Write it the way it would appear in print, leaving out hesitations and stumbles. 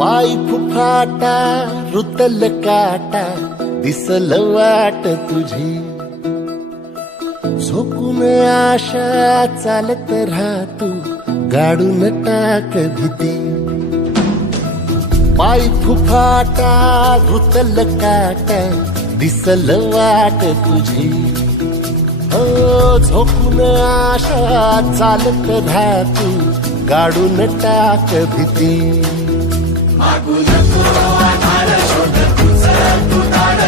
पाय फुफाटा रुतल काटा दिसल वाट तुझी झोकून आशा चालत राहतू गाडून टाक भीती पाय फुफाटा रुतल काटा दिसल वाट तुझी झोकून आशा चालत राहतू गाडून टाक भीती मागू नको आधार शोध तुझं तू दाड